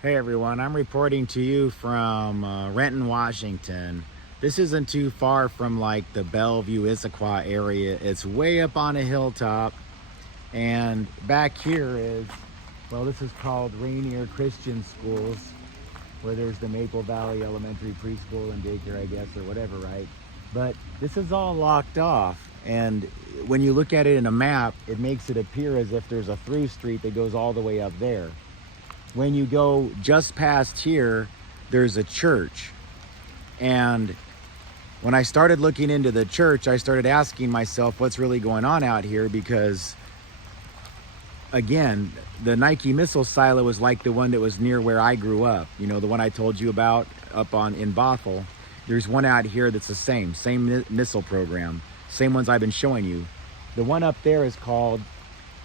Hey everyone, I'm reporting to you from Renton, Washington. This isn't too far from like the Bellevue, Issaquah area. It's way up on a hilltop. And back here is, well, this is called Rainier Christian Schools, where there's the Maple Valley Elementary Preschool and Daycare, I guess, or whatever, right? But this is all locked off. And when you look at it in a map, it makes it appear as if there's a through street that goes all the way up there. When you go just past here, there's a church. And when I started looking into the church, I started asking myself what's really going on out here, because again, the Nike missile silo was like the one that was near where I grew up. You know, the one I told you about up in Bothell. There's one out here that's the same missile program. Same ones I've been showing you. The one up there is called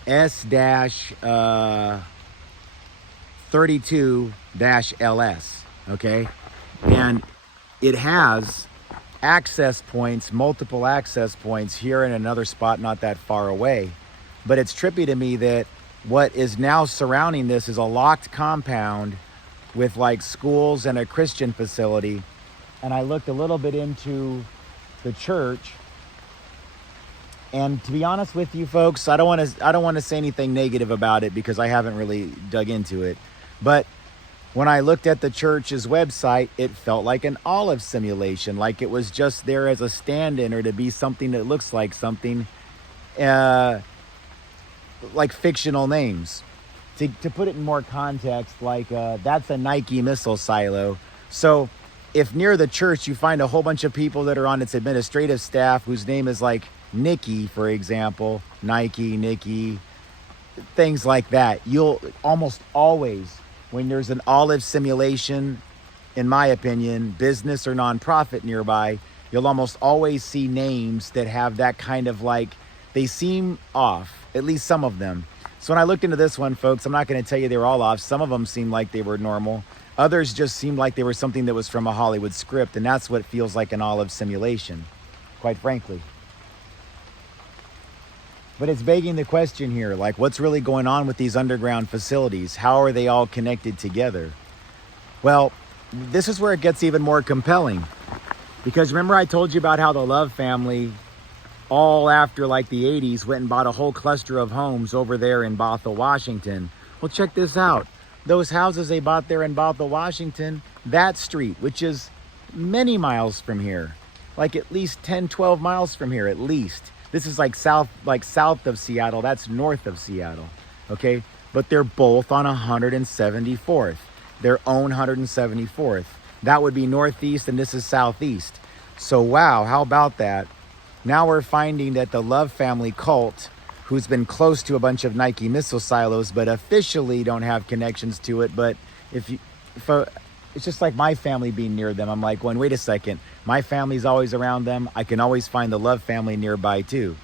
S-32-LS, okay? And it has access points, multiple access points here and another spot not that far away. But it's trippy to me that what is now surrounding this is a locked compound with like schools and a Christian facility. And I looked a little bit into the church. And to be honest with you folks, I don't want to say anything negative about it because I haven't really dug into it. But when I looked at the church's website, it felt like an olive simulation, like it was just there as a stand-in or to be something that looks like something, like fictional names. To put it in more context, like that's a Nike missile silo. So if near the church you find a whole bunch of people that are on its administrative staff whose name is like Nikki, for example, Nike, Nikki, things like that, you'll almost always, when there's an olive simulation, in my opinion, business or nonprofit nearby, you'll almost always see names that have that kind of like, they seem off, at least some of them. So when I looked into this one, folks, I'm not going to tell you they were all off. Some of them seemed like they were normal. Others just seemed like they were something that was from a Hollywood script, and that's what feels like an olive simulation, quite frankly. But it's begging the question here, like what's really going on with these underground facilities? How are they all connected together? Well, this is where it gets even more compelling. Because remember I told you about how the Love family, all after like the 80s, went and bought a whole cluster of homes over there in Bothell, Washington. Well, check this out. Those houses they bought there in Bothell, Washington, that street, which is many miles from here, like at least 10, 12 miles from here, at least. This is like south of Seattle. That's north of Seattle, okay? But they're both on 174th, their own 174th. That would be northeast, and this is southeast. So wow, how about that? Now we're finding that the Love family cult, who's been close to a bunch of Nike missile silos, but officially don't have connections to it. But it's just like my family being near them. I'm like, well, wait a second. My family's always around them. I can always find the Love family nearby too.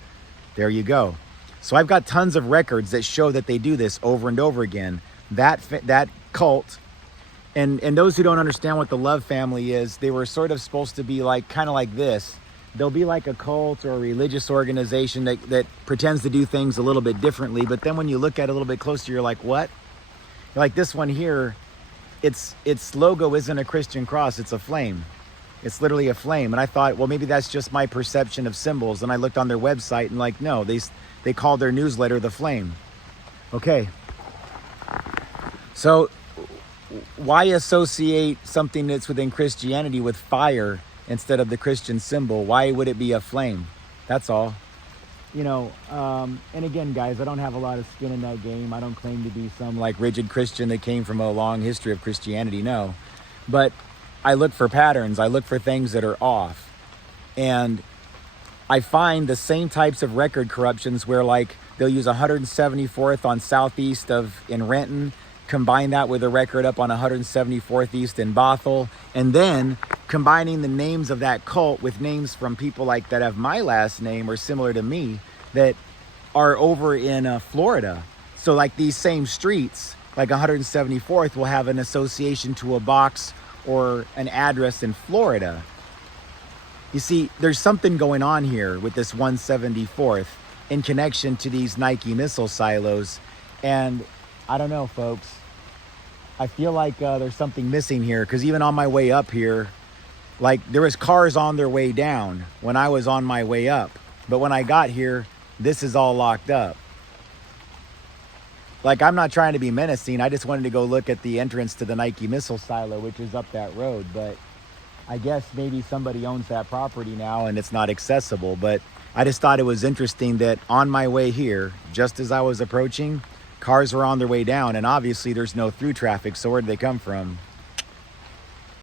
There you go. So I've got tons of records that show that they do this over and over again. That cult, and those who don't understand what the Love family is, they were sort of supposed to be like, kind of like this. They'll be like a cult or a religious organization that pretends to do things a little bit differently. But then when you look at it a little bit closer, you're like, what? Like this one here, its logo isn't a Christian cross, it's a flame. It's literally a flame. And I thought, well, maybe that's just my perception of symbols. And I looked on their website and like, no, they called their newsletter the Flame. Okay. So why associate something that's within Christianity with fire instead of the Christian symbol? Why would it be a flame? That's all. You know, and again, guys, I don't have a lot of skin in that game. I don't claim to be some like rigid Christian that came from a long history of Christianity, no. But I look for patterns. I look for things that are off. And I find the same types of record corruptions where like they'll use 174th on southeast in Renton, combine that with a record up on 174th East in Bothell, and then combining the names of that cult with names from people like that have my last name or similar to me that are over in Florida. So like these same streets, like 174th, will have an association to a box or an address in Florida. You see, there's something going on here with this 174th in connection to these Nike missile silos. And I don't know, folks. I feel like there's something missing here, because even on my way up here, like there was cars on their way down when I was on my way up. But when I got here, this is all locked up. Like, I'm not trying to be menacing. I just wanted to go look at the entrance to the Nike missile silo, which is up that road. But I guess maybe somebody owns that property now and it's not accessible. But I just thought it was interesting that on my way here, just as I was approaching, cars were on their way down. And obviously there's no through traffic. So where did they come from?